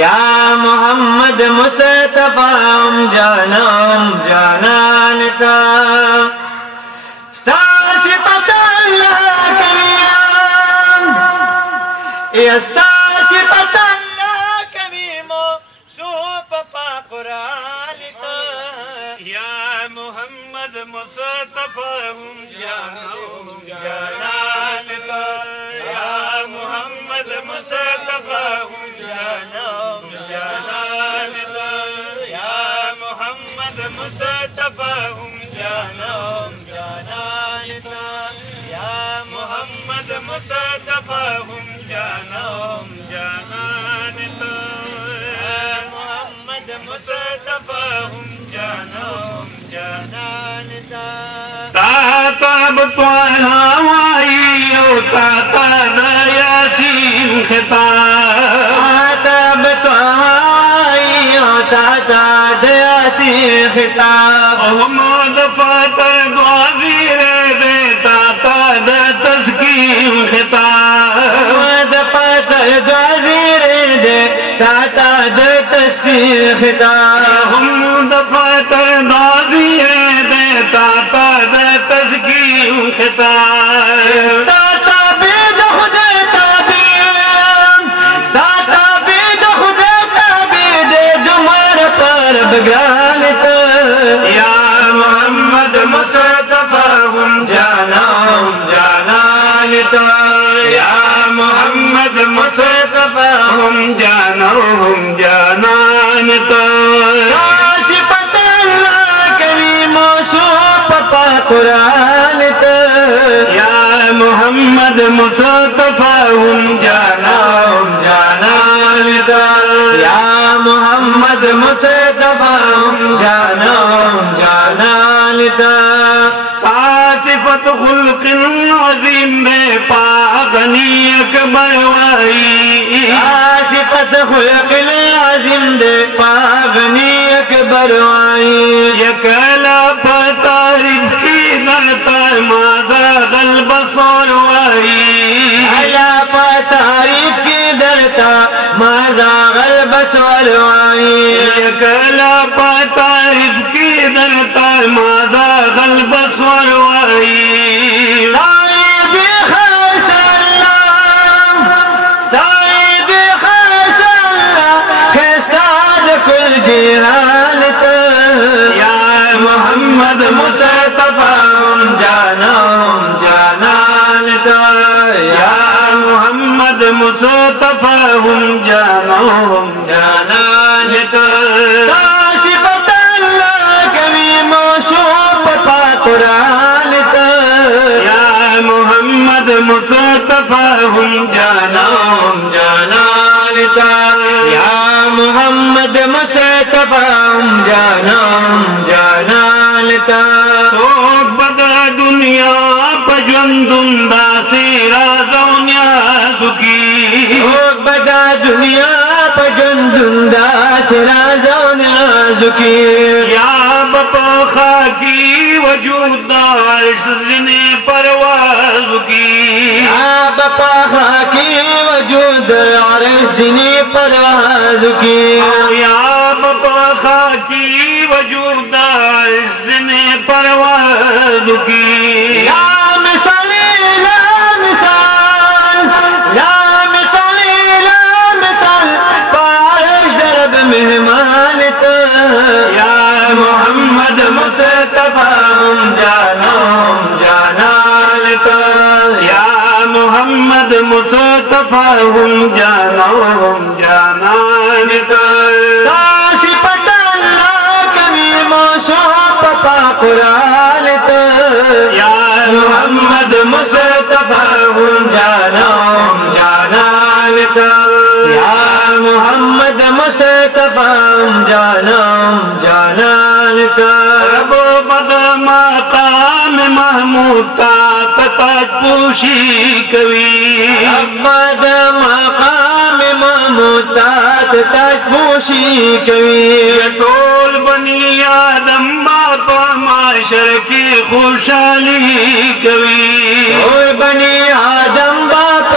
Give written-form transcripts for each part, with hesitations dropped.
या मोहम्मद मुस्तफा हम जानान था स्तासी पता अल्लाह करीम या स्तासी पता अल्लाह करीमो सूप पा कुरान था या मोहम्मद मुस्तफा हम जानान था या मोहम्मद मुस्तफा हम जानान था या मोहम्मद मुस्तफा हम जानान था या मोहम्मद मुस्तफा हम जानान था मोहम्मद मुस्तफा हम जानान था ताब त्वाई ताता यासीन खिताब त्वाई ताता यासीन खिताब मोहम्मद फातर गाजी रे दे ताता तस्कीन खिताब मोहम्मद फातर गाजी रे दे ताता तस्कीन खिताब मोहम्मद फातर गाजी रे दे ताता तस्कीन खिताब या मोहम्मद मुस्तफा हम जानान था या मोहम्मद मुस्तफा हम जानान था सिफत अल्लाह करीमो सूप पा कुरान था या मोहम्मद मुस्तफा हम जानान था या मोहम्मद मुस्तफा हम जानान था सिफत खुल्क़ अज़ीम में पागनी अकबर वाई सिफत खुल्क़ अज़ीम दे पागनी अकबर वाई यकला तारीफ की दरता माज़ा ग़ल्ब सरवाई अला तारीफ की दरता माज़ा ग़ल्ब सरवाई यकला तारीफ की दरता माज़ा ग़ल्ब सरवाई मोहम्मद मुस्तफा हम जानान था या मोहम्मद मुस्तफा हम जानान था सिफत अल्लाह करीमो सूप पा कुरान था या मोहम्मद मुस्तफा हम जानान था या मोहम्मद मुस्तफा हम जानान था सोक बदा दुनिया पजंदुंदा से राज़ोन्या दुकी सोक बदा दुनिया पजंदुंदा से राज़ोन्या दुकी या बपा खाकी वजूदार जिने परवाज़ की या बपा खाकी वजूदार जिने परवाज़ की या बपा खाकी वजूदार जिने परवाज़ की या मिसाल पारश दरब मेहमान था या मोहम्मद मुस्तफा हम जानान था या मोहम्मद मुस्तफा हम जानान था सिफत अल्लाह करीमो सूप पा कुरान था या मोहम्मद मुस्तफा हम जानान था या मोहम्मद मुस्तफा हम जानान था रबो बद मकाम महमूद का ताज पोशी कवि बद मकाम महमूद का ताज पोशी कवि टोल बनी आदम बापा माशर की खुशहाली कवि बनी आदम बाप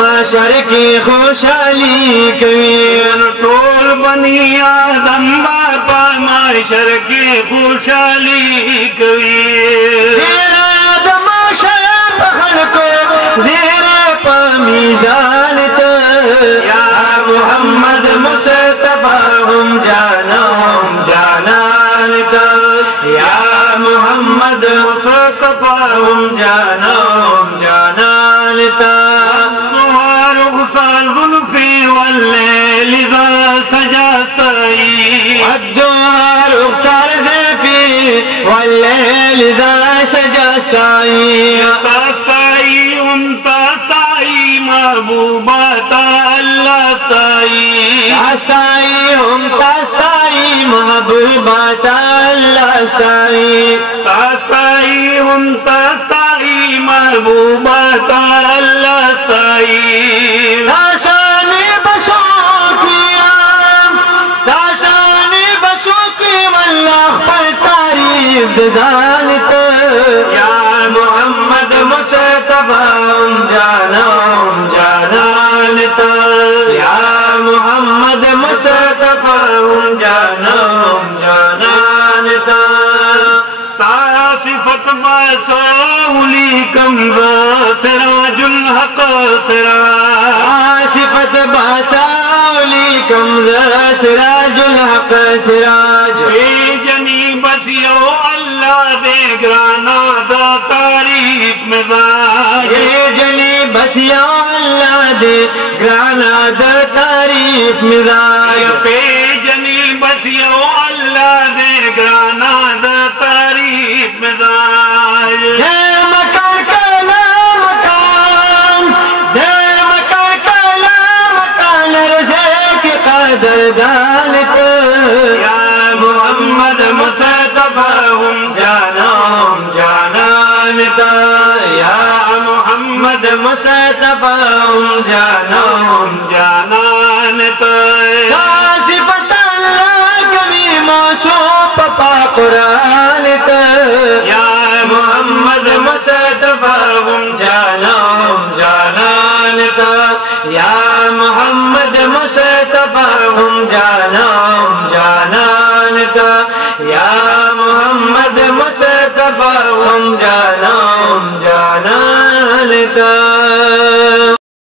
माशर की खुशहाली कवि बनिया दम्बा माशर की खुशहाली कवि मीज़ान या मोहम्मद मुस्तफा हम जानान या मोहम्मद मुस्तफा हम जानान जुल्फी वल्लैल इज़ा सजाताई रुखसार ज़ुल्फी वल्लैल इज़ा सजाताई महबूबा अल्लाह तास्ताई हम तास्ताई महबूबा अल्लाह तास्ताई हम तास्ताई महबूबा अल्लाह तासाने बसों की अल्लाह पर तारीफ जानत या मोहम्मद मुस्तफा हम या मोहम्मद मुस्तफा हम जानता सिफत बासौली कमज़ा सिराजुल हक़ सिफत बासौली कमज़ा सिराजुल हक़ सिराज जनी बसियो अल्लाह दे ग्राना दा तारीफ मिजाज जनी बसियो अल्लाह दे ग्राना दा तारीफ मिजाज पे जनी बसियो अल्लाह दे ग्राना दा तारीफ मिजाज मकान कला मकान रज़े के कदर दानत या मोहम्मद मुस्तफा हम जानत या मोहम्मद मुस्तफा हम जानत सिफत अल्लाह कभी मौसूफ पा कुरान या मोहम्मद मुस्तफा हम जानत या मोहम्मद मुस्तफा हम जानत या मोहम्मद मुस्तफा हम